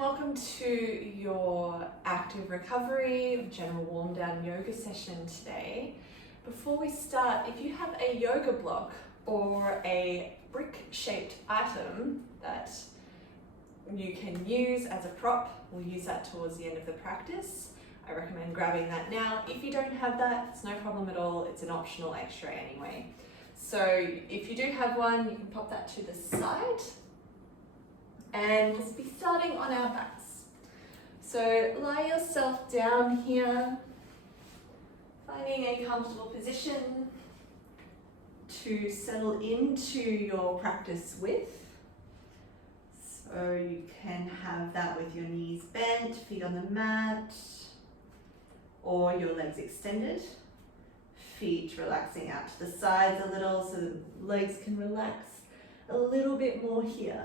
welcome to your active recovery, general warm down yoga session today. Before we start, if you have a yoga block or a brick-shaped item that you can use as a prop, we'll use that towards the end of the practice. I recommend grabbing that now. If you don't have that, it's no problem at all. It's an optional extra anyway. So if you do have one, you can pop that to the side. And just be starting on our backs. So lie yourself down here, finding a comfortable position to settle into your practice with. So you can have that with your knees bent, feet on the mat, or your legs extended, feet relaxing out to the sides a little so the legs can relax a little bit more here.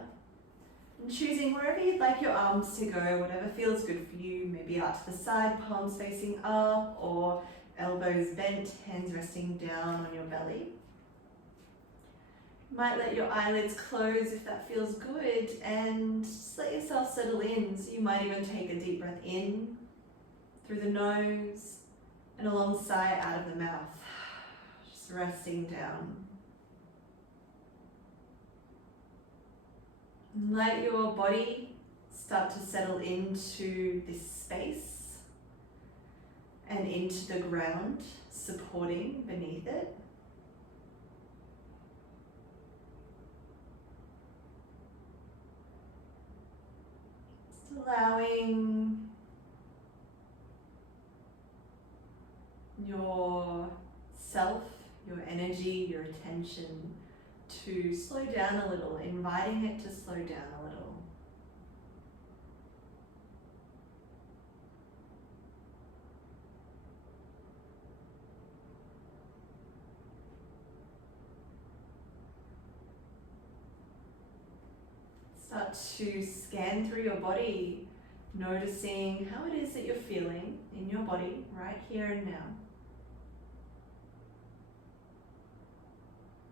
And choosing wherever you'd like your arms to go, whatever feels good for you, maybe out to the side, palms facing up, or elbows bent, hands resting down on your belly. You might let your eyelids close if that feels good, and just let yourself settle in. So you might even take a deep breath in through the nose and alongside out of the mouth, just resting down. Let your body start to settle into this space and into the ground, supporting beneath it. Just allowing yourself, your energy, your attention to slow down a little, inviting it to slow down a little. Start to scan through your body, noticing how it is that you're feeling in your body right here and now.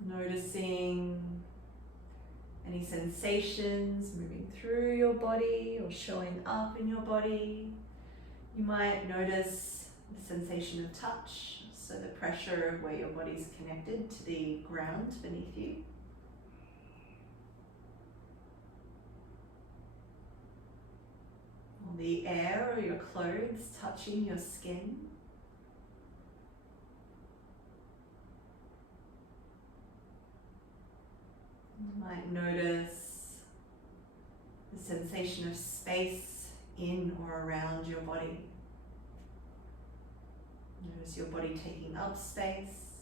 Noticing any sensations moving through your body or showing up in your body. You might notice the sensation of touch, so the pressure of where your body's connected to the ground beneath you. Or the air or your clothes touching your skin. You might notice the sensation of space in or around your body. Notice your body taking up space,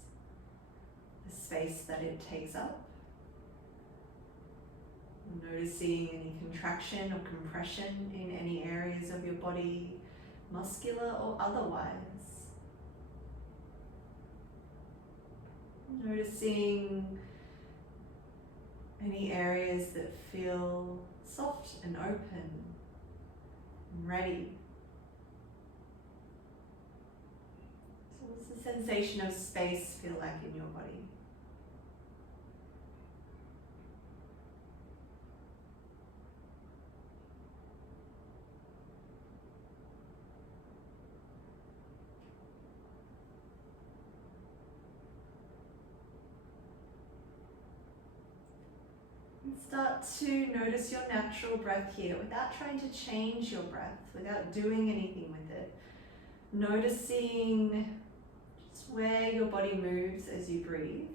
the space that it takes up. Noticing any contraction or compression in any areas of your body, muscular or otherwise. Noticing any areas that feel soft and open and ready. So what's the sensation of space feel like in your body? Start to notice your natural breath here without trying to change your breath, without doing anything with it. Noticing just where your body moves as you breathe.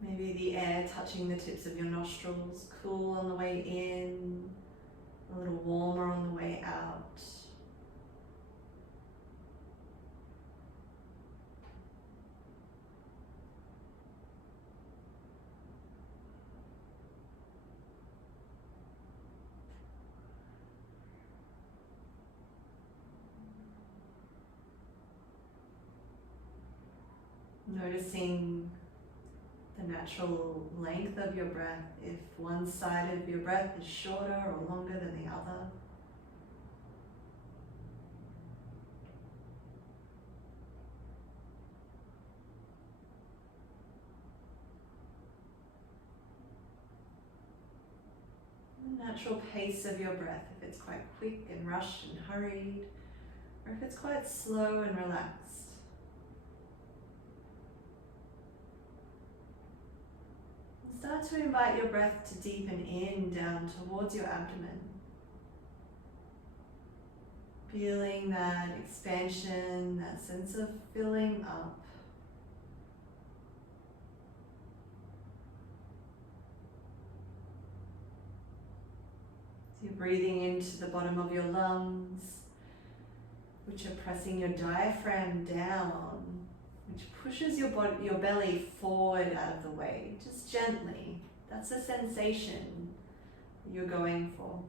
Maybe the air touching the tips of your nostrils, cool on the way in, a little warmer on the way out. Noticing the natural length of your breath, if one side of your breath is shorter or longer than the other. natural pace of your breath, if it's quite quick and rushed and hurried, or if it's quite slow and relaxed. And start to invite your breath to deepen in down towards your abdomen. Feeling that expansion, that sense of filling up. So you're breathing into the bottom of your lungs, which are pressing your diaphragm down, which pushes your belly forward out of the way, just gently. That's the sensation you're going for.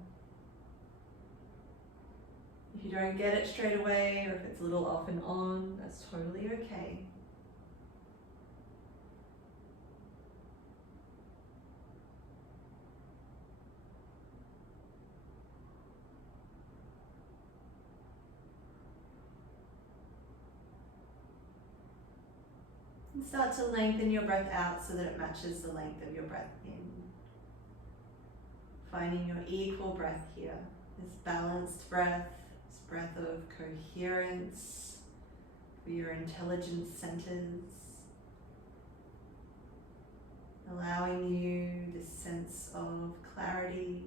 If you don't get it straight away, or if it's a little off and on, that's totally okay. And start to lengthen your breath out so that it matches the length of your breath in. Finding your equal breath here, this balanced breath, this breath of coherence for your intelligence centers, allowing you this sense of clarity.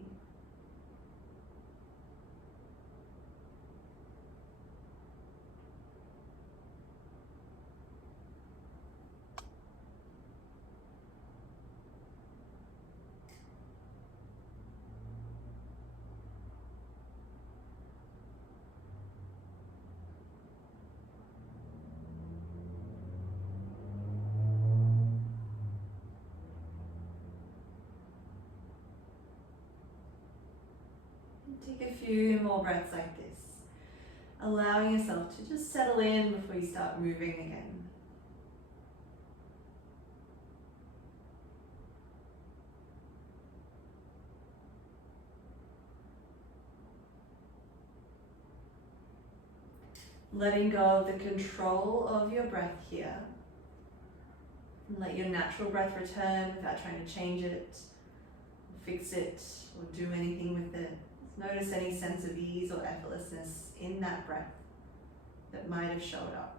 Take a few more breaths like this, allowing yourself to just settle in before you start moving again. Letting go of the control of your breath here. And let your natural breath return without trying to change it, fix it, or do anything with it. Notice any sense of ease or effortlessness in that breath that might have showed up.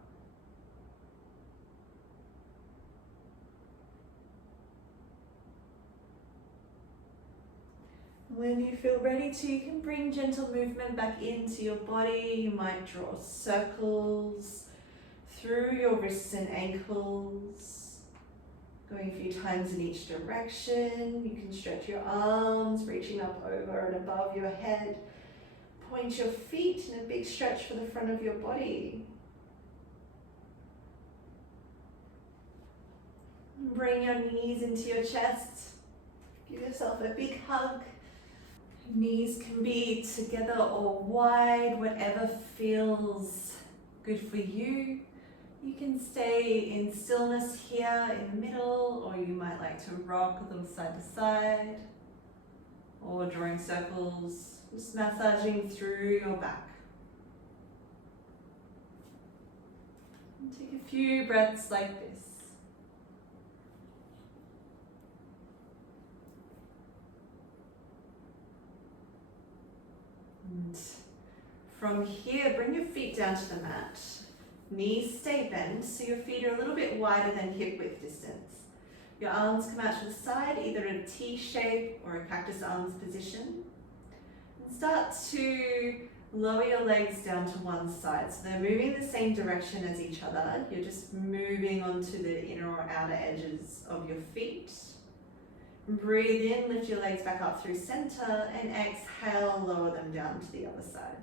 When you feel ready to, you can bring gentle movement back into your body. You might draw circles through your wrists and ankles, going a few times in each direction. You can stretch your arms, reaching up over and above your head. Point your feet in a big stretch for the front of your body. Bring your knees into your chest. Give yourself a big hug. Knees can be together or wide, whatever feels good for you. You can stay in stillness here in the middle, or you might like to rock a little side to side, or drawing circles, just massaging through your back. And take a few breaths like this. And from here, bring your feet down to the mat. Knees stay bent, so your feet are a little bit wider than hip width distance. Your arms come out to the side, either in a T shape or a cactus arms position. And start to lower your legs down to one side, so they're moving in the same direction as each other. You're just moving onto the inner or outer edges of your feet. Breathe in, lift your legs back up through center, and exhale, lower them down to the other side.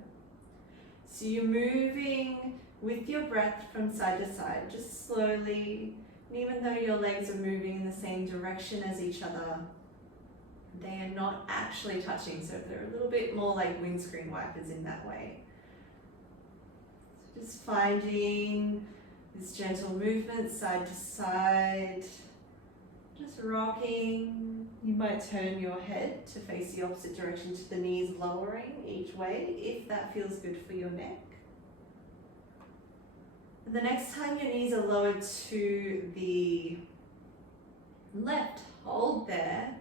So you're moving with your breath from side to side, just slowly. And even though your legs are moving in the same direction as each other, they are not actually touching, so they're a little bit more like windscreen wipers in that way. So just finding this gentle movement side to side, just rocking. You might turn your head to face the opposite direction to the knees, lowering each way if that feels good for your neck. And the next time your knees are lowered to the left, hold there.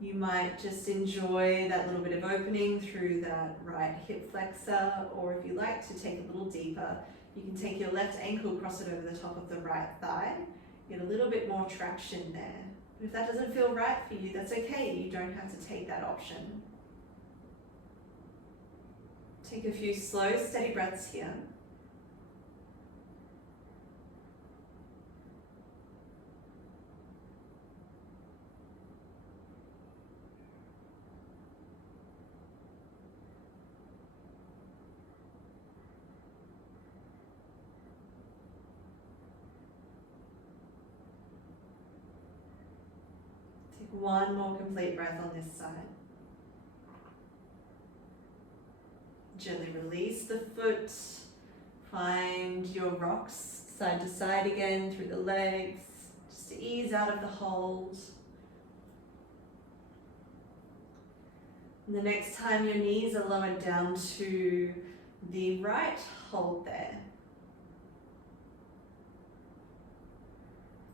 You might just enjoy that little bit of opening through that right hip flexor, or if you like to take it a little deeper, you can take your left ankle, cross it over the top of the right thigh, get a little bit more traction there. But if that doesn't feel right for you, that's okay. You don't have to take that option. Take a few slow, steady breaths here. Take one more complete breath on this side. Gently release the foot. Find your rocks side to side again through the legs, just to ease out of the hold. And the next time your knees are lowered down to the right, hold there.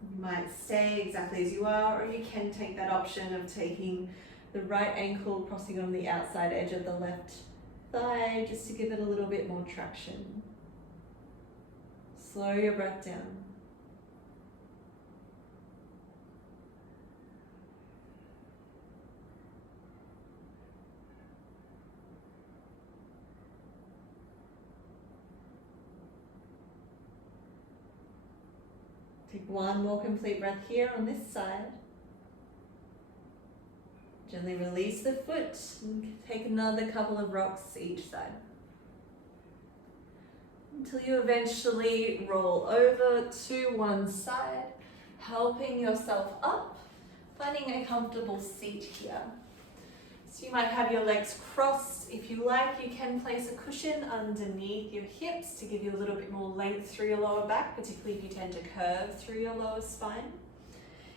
You might stay exactly as you are, or you can take that option of taking the right ankle, crossing on the outside edge of the left thigh, just to give it a little bit more traction. Slow your breath down. Take one more complete breath here on this side. Gently release the foot and take another couple of rocks each side. Until you eventually roll over to one side, helping yourself up, finding a comfortable seat here. So you might have your legs crossed. If you like, you can place a cushion underneath your hips to give you a little bit more length through your lower back, particularly if you tend to curve through your lower spine.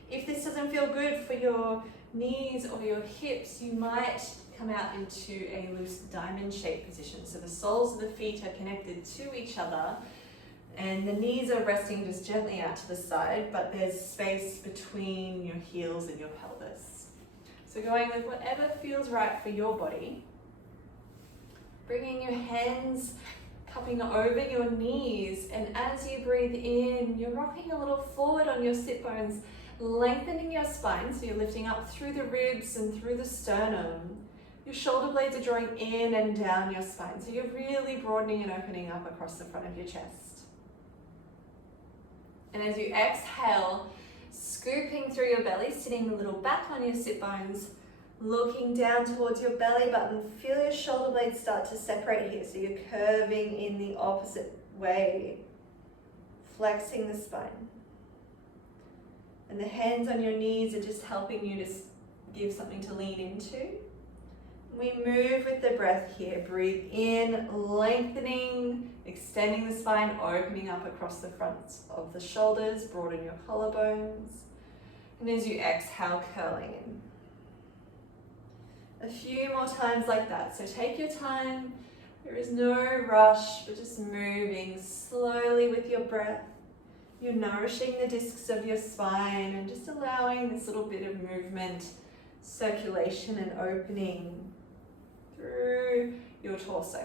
If this doesn't feel good for your knees or your hips, you might come out into a loose diamond shaped position. So the soles of the feet are connected to each other and the knees are resting just gently out to the side, but there's space between your heels and your pelvis. So going with whatever feels right for your body. Bringing your hands cupping over your knees, and as you breathe in, you're rocking a little forward on your sit bones, lengthening your spine, so you're lifting up through the ribs and through the sternum. Your shoulder blades are drawing in and down your spine, so you're really broadening and opening up across the front of your chest. And as you exhale, scooping through your belly, sitting a little back on your sit bones, looking down towards your belly button, feel your shoulder blades start to separate here, so you're curving in the opposite way, flexing the spine. And the hands on your knees are just helping you to give something to lean into. We move with the breath here. Breathe in, lengthening, extending the spine, opening up across the front of the shoulders, broaden your collarbones. And as you exhale, curling in. A few more times like that. So take your time. There is no rush, but just moving slowly with your breath. You're nourishing the discs of your spine and just allowing this little bit of movement, circulation and opening through your torso.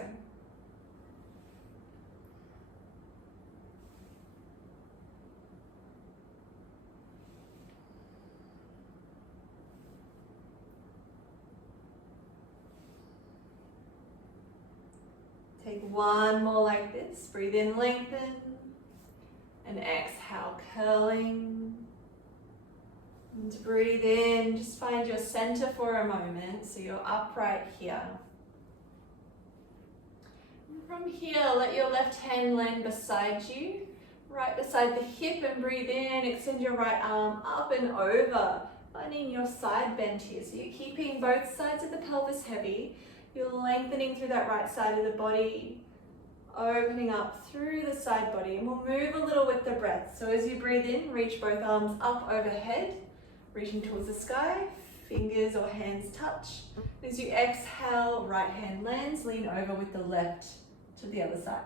Take one more like this. Breathe in, lengthen. And exhale, curling. And breathe in, just find your center for a moment, so you're upright here. And from here, let your left hand land beside you, right beside the hip, and breathe in, extend your right arm up and over, finding your side bend here. So you're keeping both sides of the pelvis heavy, you're lengthening through that right side of the body, opening up through the side body, and we'll move a little with the breath. So as you breathe in, reach both arms up overhead, reaching towards the sky, fingers or hands touch. As you exhale, right hand lands, lean over with the left to the other side.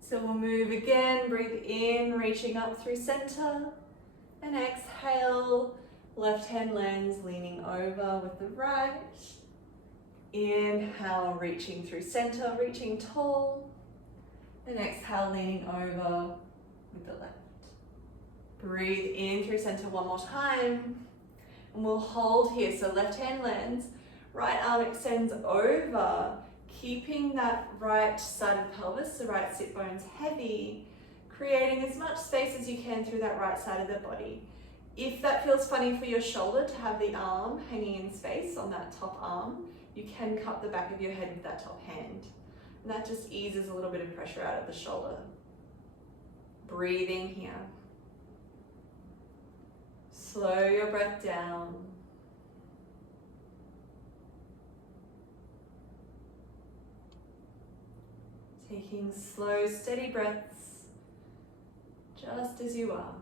So we'll move again, breathe in, reaching up through center, and exhale, Left hand lands leaning over with the right. Inhale, reaching through center, reaching tall. And exhale, leaning over with the left. Breathe in through center one more time. And we'll hold here. So left hand lands, right arm extends over, keeping that right side of the pelvis, the right sit bones heavy, creating as much space as you can through that right side of the body. If that feels funny for your shoulder to have the arm hanging in space on that top arm, you can cup the back of your head with that top hand. And that just eases a little bit of pressure out of the shoulder. Breathing here. Slow your breath down. Taking slow, steady breaths, just as you are.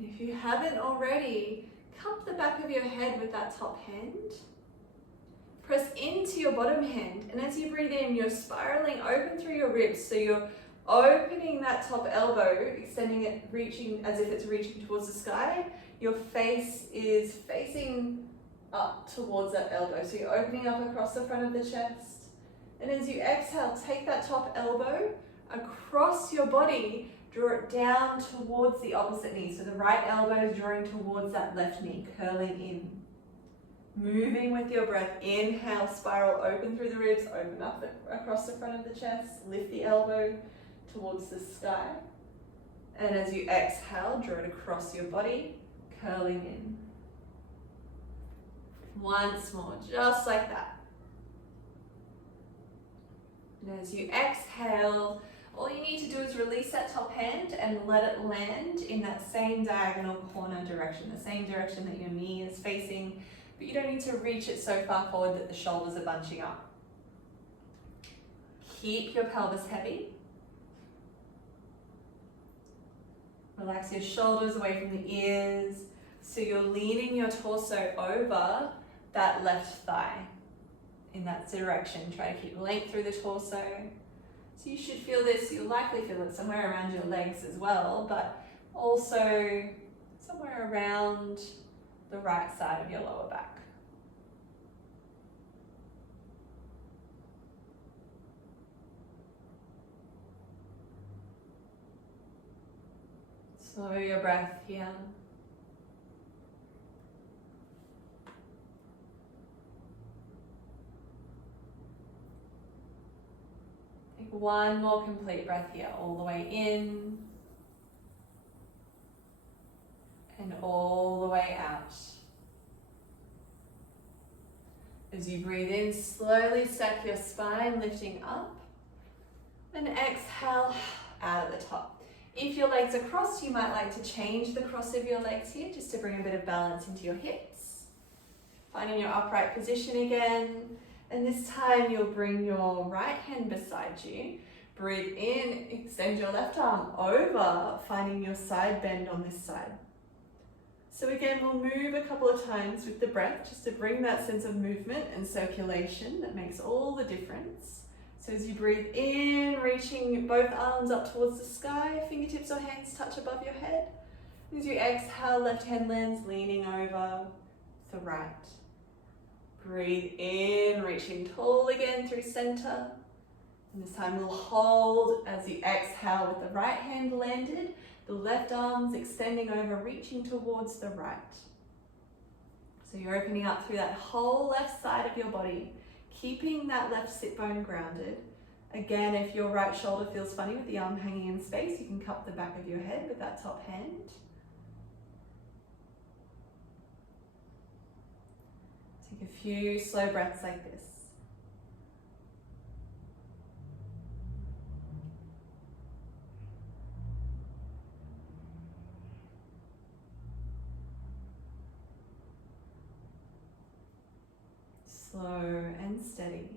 If you haven't already, cup the back of your head with that top hand. Press into your bottom hand, and as you breathe in, you're spiraling open through your ribs. So you're opening that top elbow, extending it, reaching as if it's reaching towards the sky. Your face is facing up towards that elbow. So you're opening up across the front of the chest. And as you exhale, take that top elbow across your body, draw it down towards the opposite knee. So the right elbow is drawing towards that left knee, curling in. Moving with your breath, inhale, spiral open through the ribs, open up across the front of the chest, lift the elbow towards the sky. And as you exhale, draw it across your body, curling in. Once more, just like that. And as you exhale, all you need to do is release that top hand and let it land in that same diagonal corner direction, the same direction that your knee is facing. But you don't need to reach it so far forward that the shoulders are bunching up. Keep your pelvis heavy. Relax your shoulders away from the ears. So you're leaning your torso over that left thigh in that direction. Try to keep length through the torso. So you should feel this, you'll likely feel it somewhere around your legs as well, but also somewhere around the right side of your lower back. Slow your breath here. Take one more complete breath here, all the way in and all the way out. As you breathe in, slowly stack your spine, lifting up, and exhale out at the top. If your legs are crossed, you might like to change the cross of your legs here just to bring a bit of balance into your hips. Finding your upright position again, and this time you'll bring your right hand beside you. Breathe in, extend your left arm over, finding your side bend on this side. So again, we'll move a couple of times with the breath just to bring that sense of movement and circulation that makes all the difference. So as you breathe in, reaching both arms up towards the sky, fingertips or hands touch above your head. As you exhale, left hand lands leaning over the right. Breathe in, reaching tall again through center. And this time we'll hold as you exhale with the right hand landed, the left arms extending over, reaching towards the right. So you're opening up through that whole left side of your body, keeping that left sit bone grounded. Again, if your right shoulder feels funny with the arm hanging in space, you can cup the back of your head with that top hand. Take a few slow breaths like this. Slow and steady.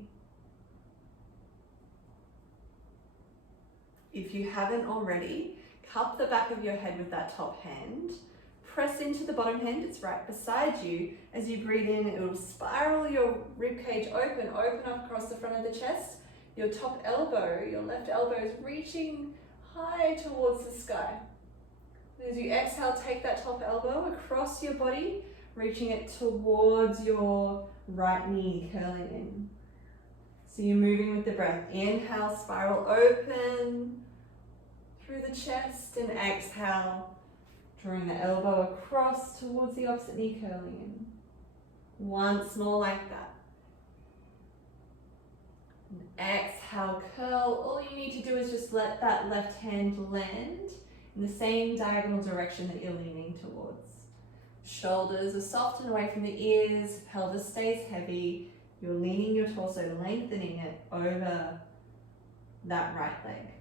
If you haven't already, cup the back of your head with that top hand. press into the bottom hand, it's right beside you. As you breathe in, it will spiral your rib cage open up across the front of the chest. Your top elbow, your left elbow is reaching high towards the sky. As you exhale, take that top elbow across your body, reaching it towards your right knee, curling in. So you're moving with the breath. Inhale, spiral open through the chest, and exhale, drawing the elbow across towards the opposite knee, curling in. Once more like that. And exhale, curl. All you need to do is just let that left hand land in the same diagonal direction that you're leaning towards. Shoulders are soft and away from the ears, pelvis stays heavy. You're leaning your torso, lengthening it over that right leg.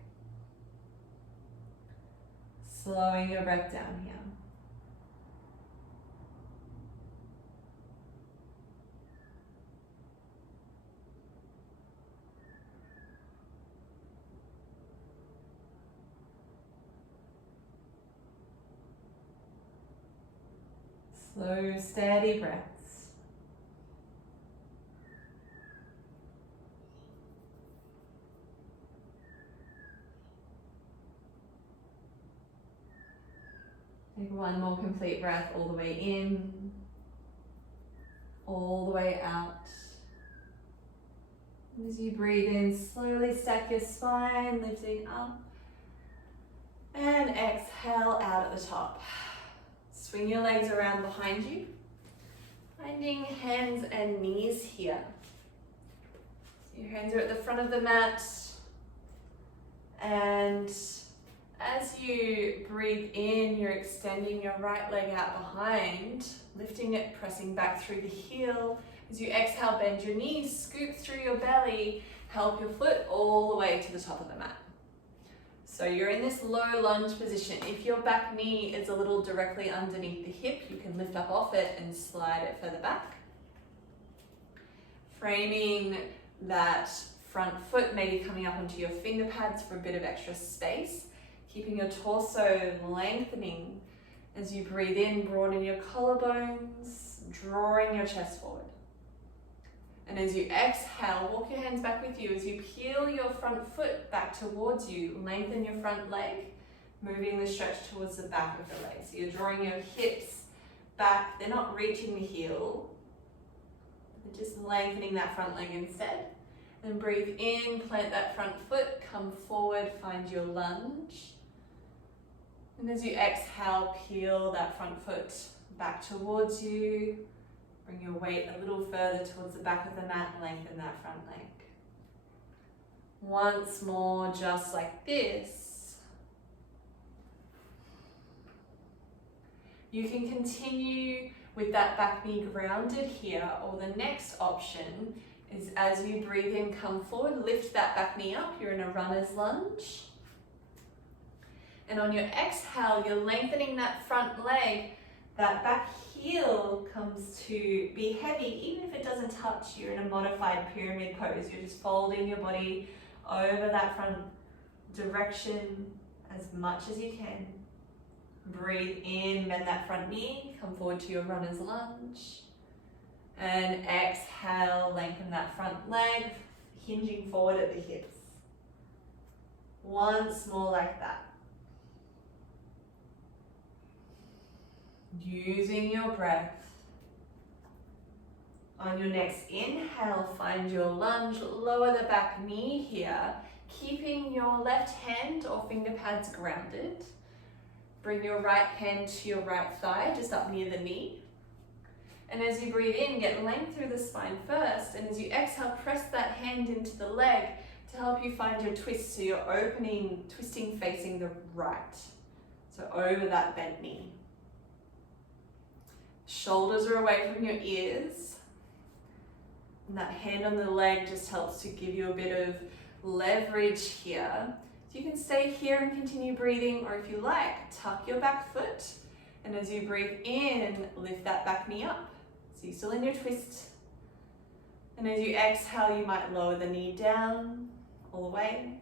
Slowing your breath down here. Slow, steady breaths. Take one more complete breath all the way in, all the way out. As you breathe in, slowly stack your spine, lifting up. And exhale out at the top. Swing your legs around behind you, finding hands and knees here. So your hands are at the front of the mat, and as you breathe in, you're extending your right leg out behind, lifting it, pressing back through the heel. As you exhale, bend your knees, scoop through your belly, help your foot all the way to the top of the mat. So you're in this low lunge position. If your back knee is a little directly underneath the hip, you can lift up off it and slide it further back. Framing that front foot, maybe coming up onto your finger pads for a bit of extra space. Keeping your torso lengthening as you breathe in, broaden your collarbones, drawing your chest forward. And as you exhale, walk your hands back with you as you peel your front foot back towards you, lengthen your front leg, moving the stretch towards the back of the leg. So you're drawing your hips back, they're not reaching the heel, they're just lengthening that front leg instead. And breathe in, plant that front foot, come forward, find your lunge. And as you exhale, peel that front foot back towards you. Bring your weight a little further towards the back of the mat, lengthen that front leg. Once more, just like this. You can continue with that back knee grounded here, or the next option is as you breathe in, come forward, lift that back knee up. You're in a runner's lunge. And on your exhale, you're lengthening that front leg. That back heel comes to be heavy, even if it doesn't touch. You're in a modified pyramid pose. You're just folding your body over that front direction as much as you can. Breathe in, bend that front knee, come forward to your runner's lunge. And exhale, lengthen that front leg, hinging forward at the hips. Once more like that. Using your breath. On your next inhale, find your lunge, lower the back knee here, keeping your left hand or finger pads grounded. Bring your right hand to your right thigh, just up near the knee. And as you breathe in, get length through the spine first, and as you exhale, press that hand into the leg to help you find your twist, so you're opening, twisting facing the right. So over that bent knee. Shoulders are away from your ears. And that hand on the leg just helps to give you a bit of leverage here. So you can stay here and continue breathing, or if you like, tuck your back foot. And as you breathe in, lift that back knee up. So you're still in your twist. And as you exhale, you might lower the knee down all the way.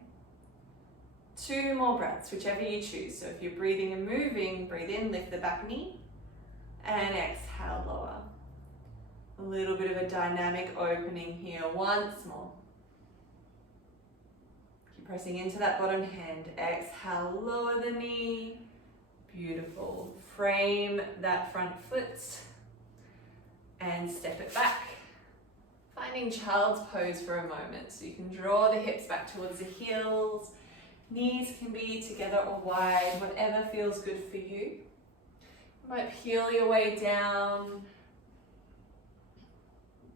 2 more breaths, whichever you choose. So if you're breathing and moving, breathe in, lift the back knee. And exhale, lower. A little bit of a dynamic opening here, once more. Keep pressing into that bottom hand. Exhale, lower the knee. Beautiful. Frame that front foot and step it back. Finding child's pose for a moment. So you can draw the hips back towards the heels. Knees can be together or wide, whatever feels good for you. You might peel your way down.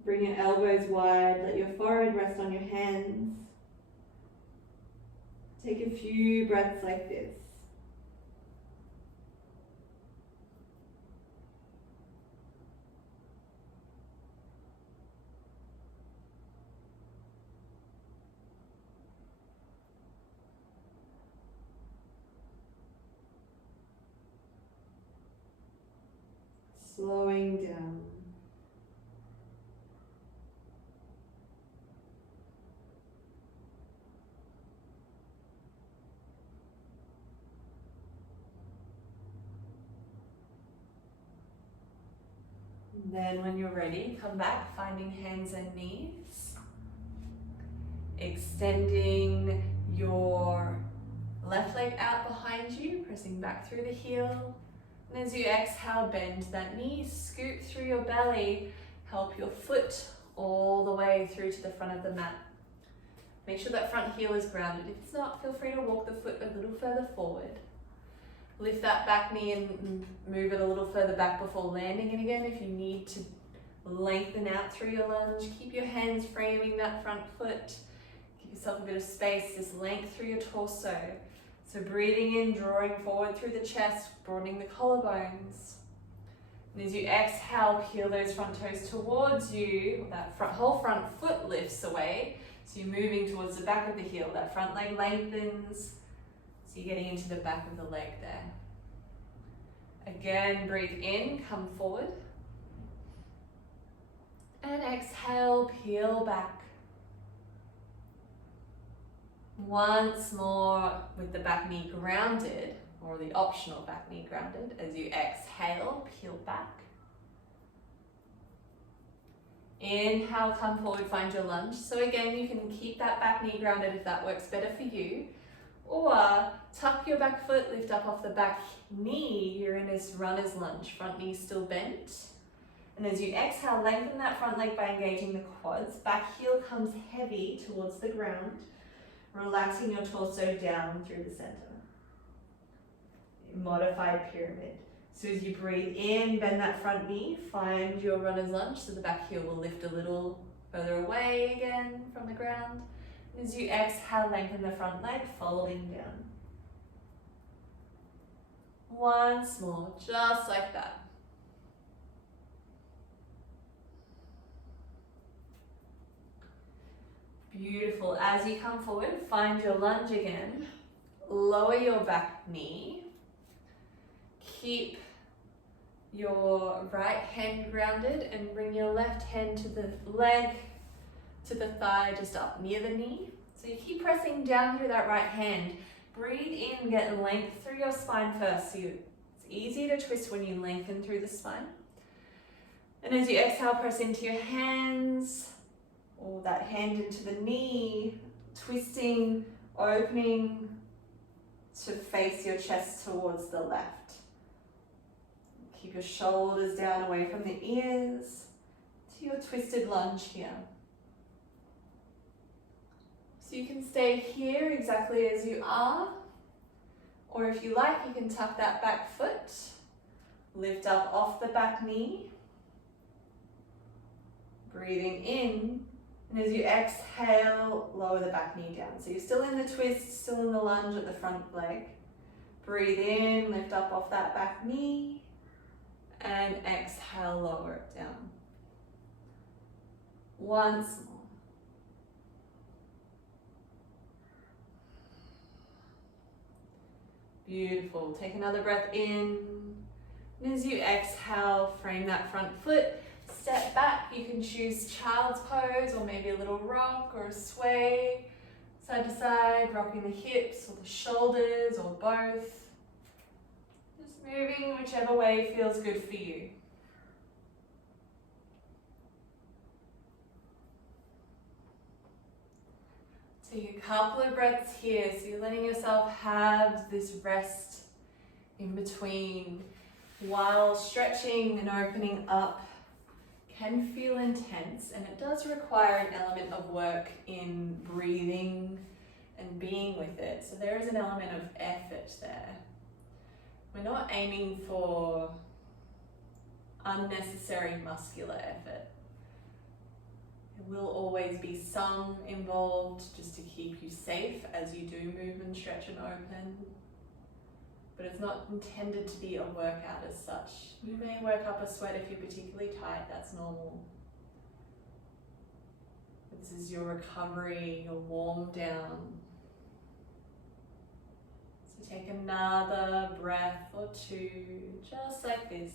Bring your elbows wide, let your forehead rest on your hands. Take a few breaths like this. Slowing down. Then when you're ready, come back, finding hands and knees. Extending your left leg out behind you, pressing back through the heel. And as you exhale, bend that knee, scoop through your belly, help your foot all the way through to the front of the mat. Make sure that front heel is grounded. If it's not, feel free to walk the foot a little further forward. Lift that back knee and move it a little further back before landing. And again, if you need to lengthen out through your lunge, keep your hands framing that front foot. Give yourself a bit of space, this length through your torso. So breathing in, drawing forward through the chest, broadening the collarbones. And as you exhale, peel those front toes towards you. That whole front foot lifts away. So you're moving towards the back of the heel. That front leg lengthens. So you're getting into the back of the leg there. Again, breathe in, come forward. And exhale, peel back. Once more with the back knee grounded, or the optional back knee grounded. As you exhale, peel back. Inhale, come forward, find your lunge. So again, you can keep that back knee grounded if that works better for you. Or tuck your back foot, lift up off the back knee. You're in this runner's lunge. Front knee still bent. And as you exhale, lengthen that front leg by engaging the quads. Back heel comes heavy towards the ground. Relaxing your torso down through the center. Modified pyramid. So as you breathe in, bend that front knee, find your runner's lunge. So the back heel will lift a little further away again from the ground. As you exhale, lengthen the front leg, folding down. Once more, just like that. Beautiful. As you come forward, find your lunge again. Lower your back knee. Keep your right hand grounded and bring your left hand to the leg, to the thigh, just up near the knee. So you keep pressing down through that right hand. Breathe in, get length through your spine first. So it's easy to twist when you lengthen through the spine. And as you exhale, press into your hands, or that hand into the knee, twisting, opening to face your chest towards the left. Keep your shoulders down away from the ears to your twisted lunge here. So you can stay here exactly as you are, or if you like, you can tuck that back foot, lift up off the back knee, breathing in, and as you exhale, lower the back knee down. So you're still in the twist, still in the lunge at the front leg. Breathe in, lift up off that back knee, and exhale, lower it down. Once more. Beautiful. Take another breath in. And as you exhale, frame that front foot. Step back. You can choose child's pose or maybe a little rock or a sway. Side to side, rocking the hips or the shoulders or both. Just moving whichever way feels good for you. Take a couple of breaths here, so you're letting yourself have this rest in between. While stretching and opening up can feel intense, and it does require an element of work in breathing and being with it. So there is an element of effort there. We're not aiming for unnecessary muscular effort. There will always be some involved just to keep you safe as you do move and stretch and open. But it's not intended to be a workout as such. You may work up a sweat if you're particularly tight, that's normal. This is your recovery, your warm down. So take another breath or two, just like this.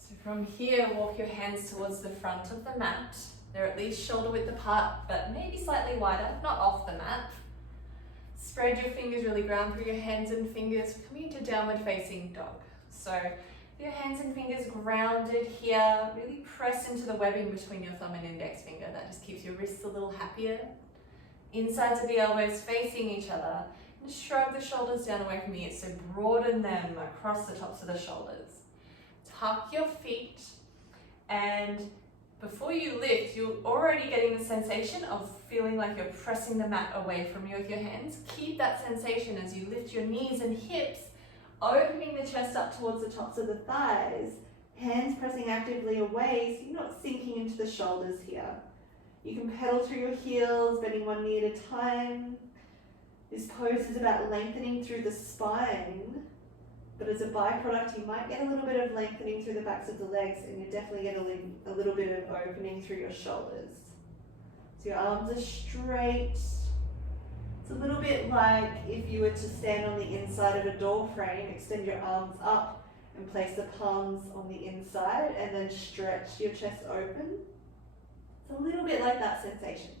So from here, walk your hands towards the front of the mat. They're at least shoulder width apart, but maybe slightly wider, not off the mat. Spread your fingers, really ground through your hands and fingers, coming into downward facing dog. So your hands and fingers grounded here, really press into the webbing between your thumb and index finger. That just keeps your wrists a little happier. Insides of the elbows facing each other. And shrug the shoulders down away from the ears, so broaden them across the tops of the shoulders. Tuck your feet, and before you lift, you're already getting the sensation of feeling like you're pressing the mat away from you with your hands. Keep that sensation as you lift your knees and hips, opening the chest up towards the tops of the thighs, hands pressing actively away so you're not sinking into the shoulders here. You can pedal through your heels, bending one knee at a time. This pose is about lengthening through the spine. But as a byproduct, you might get a little bit of lengthening through the backs of the legs, and you definitely get a little bit of opening through your shoulders. So your arms are straight. It's a little bit like if you were to stand on the inside of a door frame, extend your arms up and place the palms on the inside, and then stretch your chest open. It's a little bit like that sensation,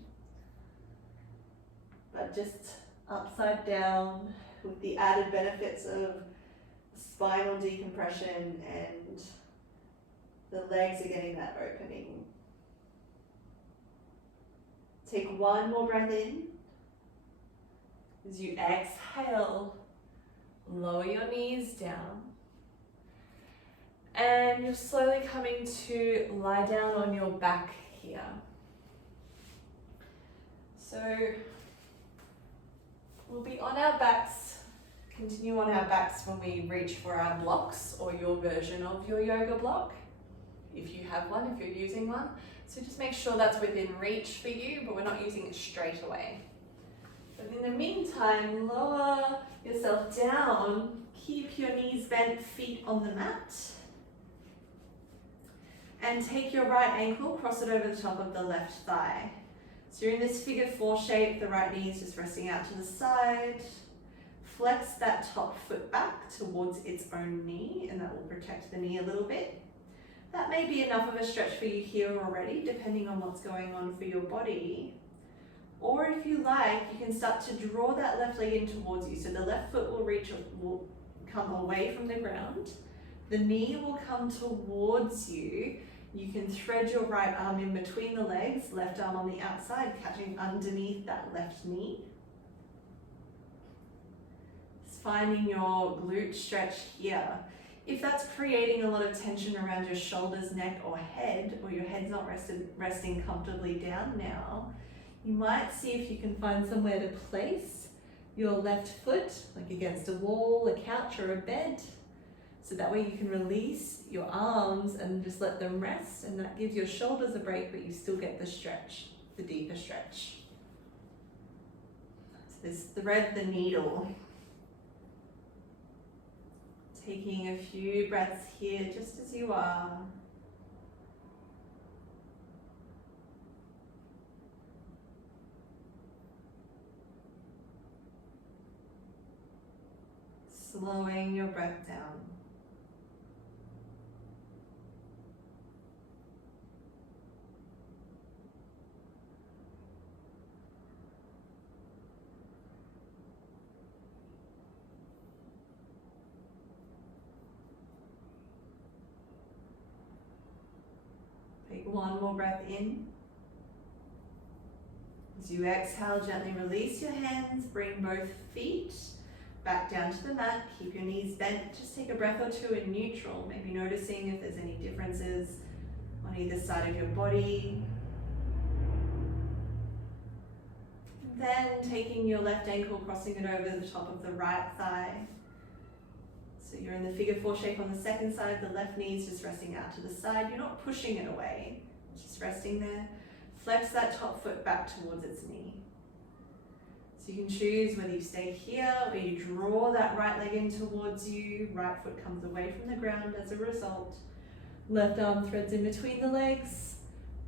but just upside down with the added benefits of spinal decompression, and the legs are getting that opening. Take one more breath in. As you exhale, lower your knees down. And you're slowly coming to lie down on your back here. So we'll be on our backs. Continue on our backs when we reach for our blocks or your version of your yoga block, if you have one, if you're using one. So just make sure that's within reach for you, but we're not using it straight away. But in the meantime, lower yourself down, keep your knees bent, feet on the mat, and take your right ankle, cross it over the top of the left thigh. So you're in this figure 4 shape, the right knee is just resting out to the side. Flex that top foot back towards its own knee, and that will protect the knee a little bit. That may be enough of a stretch for you here already, depending on what's going on for your body. Or if you like, you can start to draw that left leg in towards you. So the left foot will come away from the ground. The knee will come towards you. You can thread your right arm in between the legs, left arm on the outside, catching underneath that left knee. Finding your glute stretch here. If that's creating a lot of tension around your shoulders, neck, or head, or your head's not resting comfortably down now, you might see if you can find somewhere to place your left foot, like against a wall, a couch, or a bed. So that way you can release your arms and just let them rest, and that gives your shoulders a break, but you still get the stretch, the deeper stretch. So this thread the needle. Taking a few breaths here, just as you are. Slowing your breath down. one more breath in. As you exhale, gently release your hands, bring both feet back down to the mat, keep your knees bent. Just take a breath or two in neutral, maybe noticing if there's any differences on either side of your body. Then taking your left ankle, crossing it over the top of the right thigh. So you're in the figure 4 shape on the second side, the left knee is just resting out to the side. You're not pushing it away, just resting there. Flex that top foot back towards its knee. So you can choose whether you stay here or you draw that right leg in towards you. Right foot comes away from the ground as a result. Left arm threads in between the legs.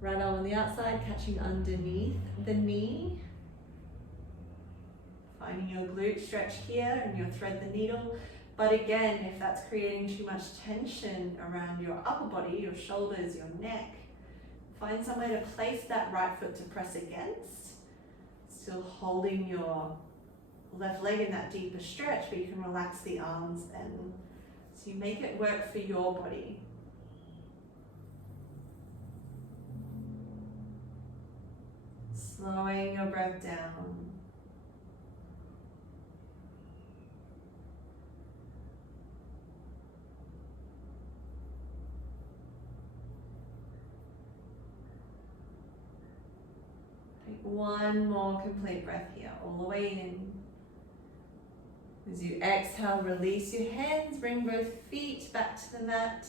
Right arm on the outside, catching underneath the knee. Finding your glute stretch here and you'll thread the needle. But again, if that's creating too much tension around your upper body, your shoulders, your neck, find somewhere to place that right foot to press against. Still holding your left leg in that deeper stretch, but you can relax the arms then. So you make it work for your body. Slowing your breath down. One more complete breath here, all the way in. As you exhale, release your hands, bring both feet back to the mat.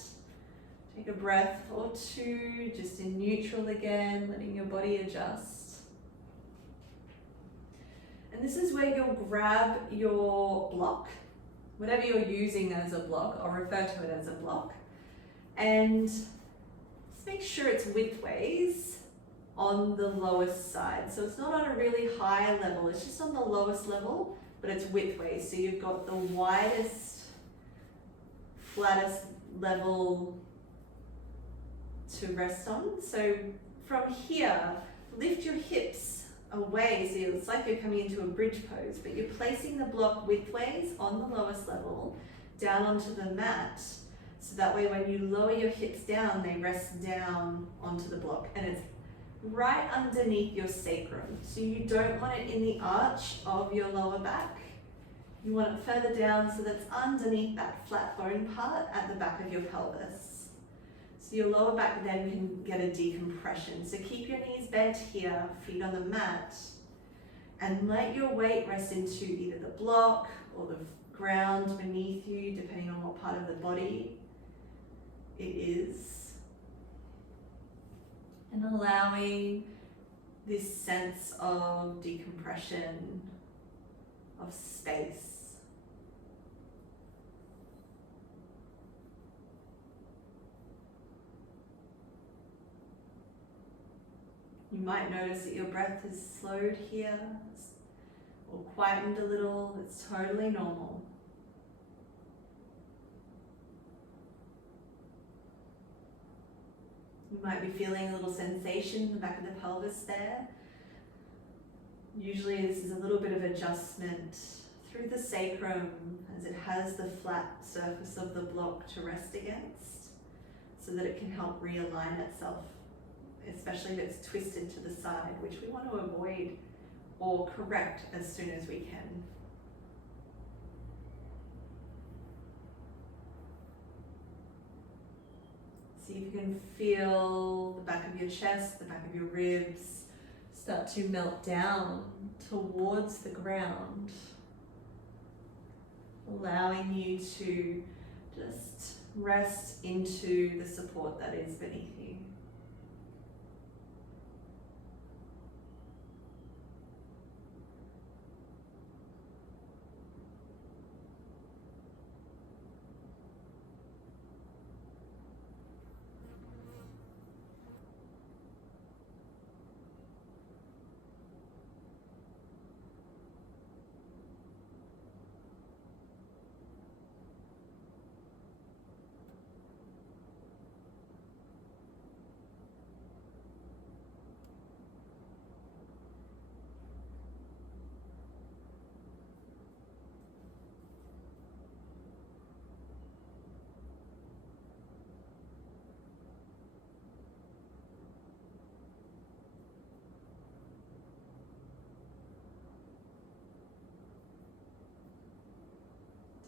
Take a breath or two, just in neutral again, letting your body adjust. And this is where you'll grab your block, whatever you're using as a block, I'll refer to it as a block. And just make sure it's widthways on the lowest side. So it's not on a really high level, it's just on the lowest level, but it's widthways. So you've got the widest, flattest level to rest on. So from here, lift your hips away. So it's like you're coming into a bridge pose, but you're placing the block widthways on the lowest level, down onto the mat. So that way when you lower your hips down, they rest down onto the block. And it's right underneath your sacrum. So you don't want it in the arch of your lower back. You want it further down so that's underneath that flat bone part at the back of your pelvis. So your lower back then can get a decompression. So keep your knees bent here, feet on the mat, and let your weight rest into either the block or the ground beneath you, depending on what part of the body it is. And allowing this sense of decompression, of space. You might notice that your breath has slowed here or quietened a little. It's totally normal. You might be feeling a little sensation in the back of the pelvis there. Usually this is a little bit of adjustment through the sacrum as it has the flat surface of the block to rest against so that it can help realign itself, especially if it's twisted to the side, which we want to avoid or correct as soon as we can. See if you can feel the back of your chest, the back of your ribs start to melt down towards the ground, allowing you to just rest into the support that is beneath you.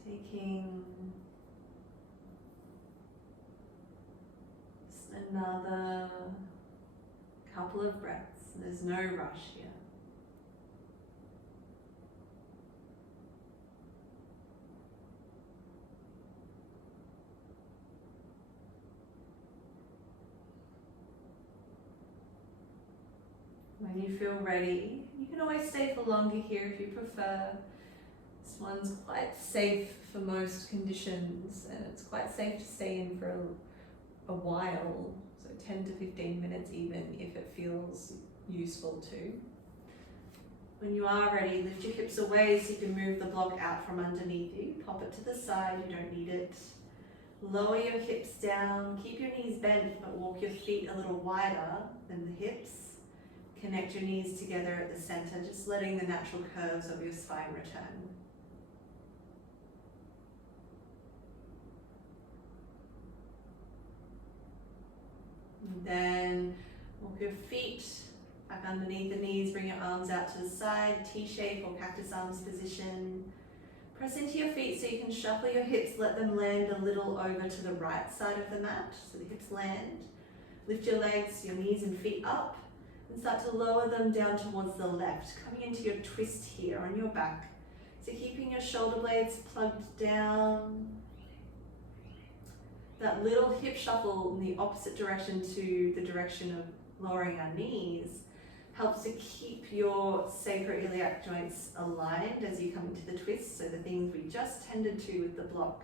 Taking just another couple of breaths. There's no rush here. When you feel ready, you can always stay for longer here if you prefer. This one's quite safe for most conditions, and it's quite safe to stay in for a while, so 10 to 15 minutes even if it feels useful to. When you are ready, lift your hips away so you can move the block out from underneath you. Pop it to the side, you don't need it. Lower your hips down, keep your knees bent, but walk your feet a little wider than the hips. Connect your knees together at the center, just letting the natural curves of your spine return. And then walk your feet back underneath the knees, bring your arms out to the side, T-shape or cactus arms position. Press into your feet so you can shuffle your hips, let them land a little over to the right side of the mat, so the hips land. Lift your legs, your knees and feet up, and start to lower them down towards the left, coming into your twist here on your back. So keeping your shoulder blades plugged down. That little hip shuffle in the opposite direction to the direction of lowering our knees helps to keep your sacroiliac joints aligned as you come into the twist, so the things we just tended to with the block,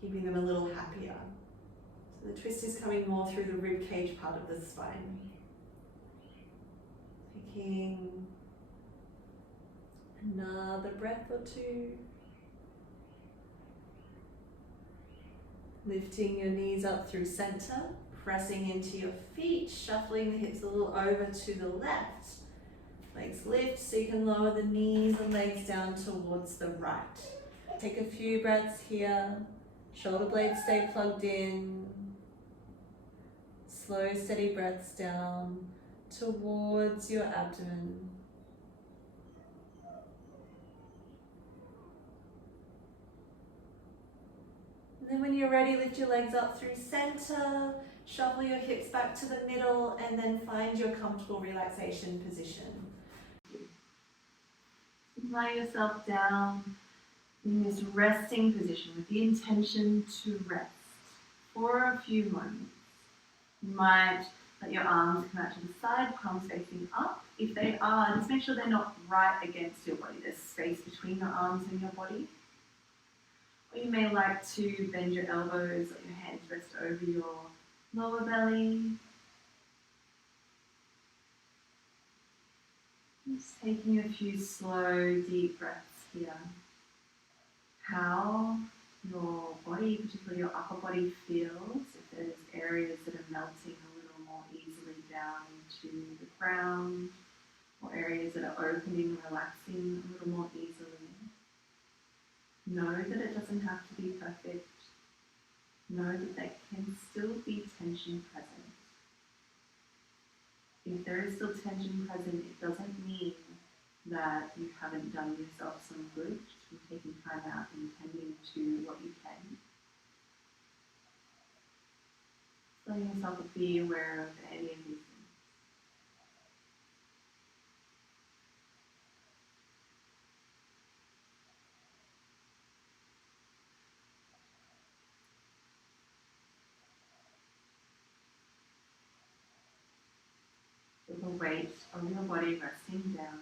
keeping them a little happier. So the twist is coming more through the rib cage part of the spine. Taking another breath or two. Lifting your knees up through center, pressing into your feet, shuffling the hips a little over to the left. Legs lift so you can lower the knees and legs down towards the right. Take a few breaths here. Shoulder blades stay plugged in. Slow, steady breaths down towards your abdomen. And then when you're ready, lift your legs up through center, shuffle your hips back to the middle, and then find your comfortable relaxation position. Lie yourself down in this resting position with the intention to rest for a few moments. You might let your arms come out to the side, palms facing up. If they are, just make sure they're not right against your body. There's space between your arms and your body. Or you may like to bend your elbows, let your hands rest over your lower belly. Just taking a few slow, deep breaths here. How your body, particularly your upper body, feels. If there's areas that are melting a little more easily down into the ground, or areas that are opening, relaxing a little more easily. Know that it doesn't have to be perfect. Know that there can still be tension present. If there is still tension present, it doesn't mean that you haven't done yourself some good just from taking time out and tending to what you can. Letting yourself be aware of any of these things. With the weight of your body resting down.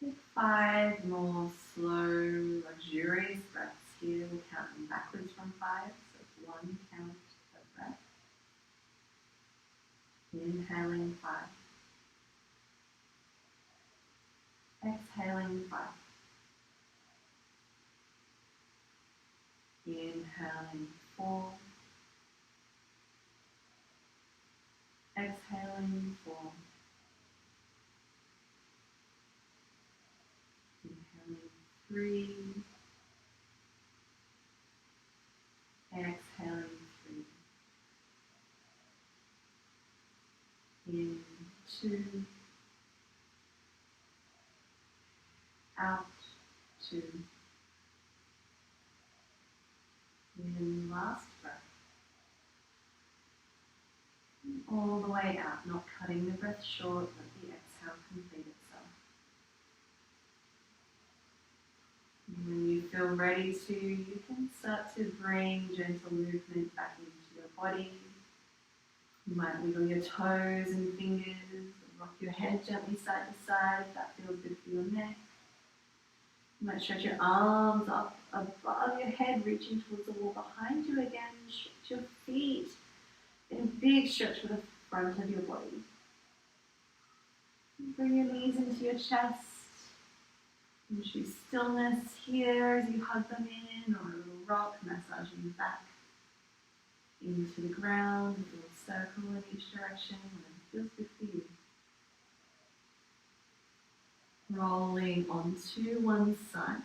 Take 5 more slow, luxurious breaths here. We'll count them backwards from 5, so it's 1 count per breath. Inhaling 5. Exhaling 5. Inhaling 4. Exhaling 4. breathe. Exhaling 3. In 2. Out 2. In last breath. All the way out, not cutting the breath short, let the exhale complete itself. And when you feel ready to, you can start to bring gentle movement back into your body. You might wiggle your toes and fingers, rock your head gently side to side if that feels good for your neck. You might stretch your arms up above your head, reaching towards the wall behind you again. Stretch your feet in a big stretch for the front of your body. Bring your knees into your chest. And choose stillness here as you hug them in, or a little rock massaging back into the ground, a little circle in each direction, whatever feels good for you. Rolling onto one side.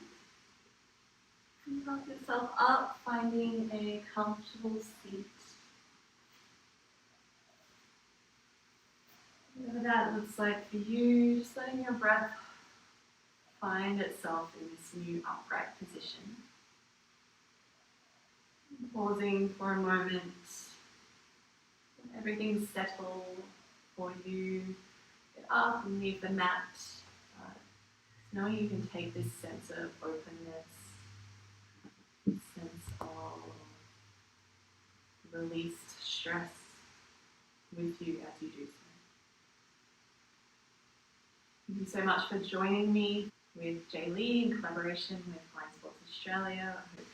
And rock yourself up, finding a comfortable seat. Whatever that looks like for you, just letting your breath find itself in this new upright position. Pausing for a moment, let everything settle for you. Get up and leave the mat. Knowing you can take this sense of openness, sense of released stress with you as you do so. Thank you so much for joining me with J-Leigh in collaboration with Blind Sports Australia. I hope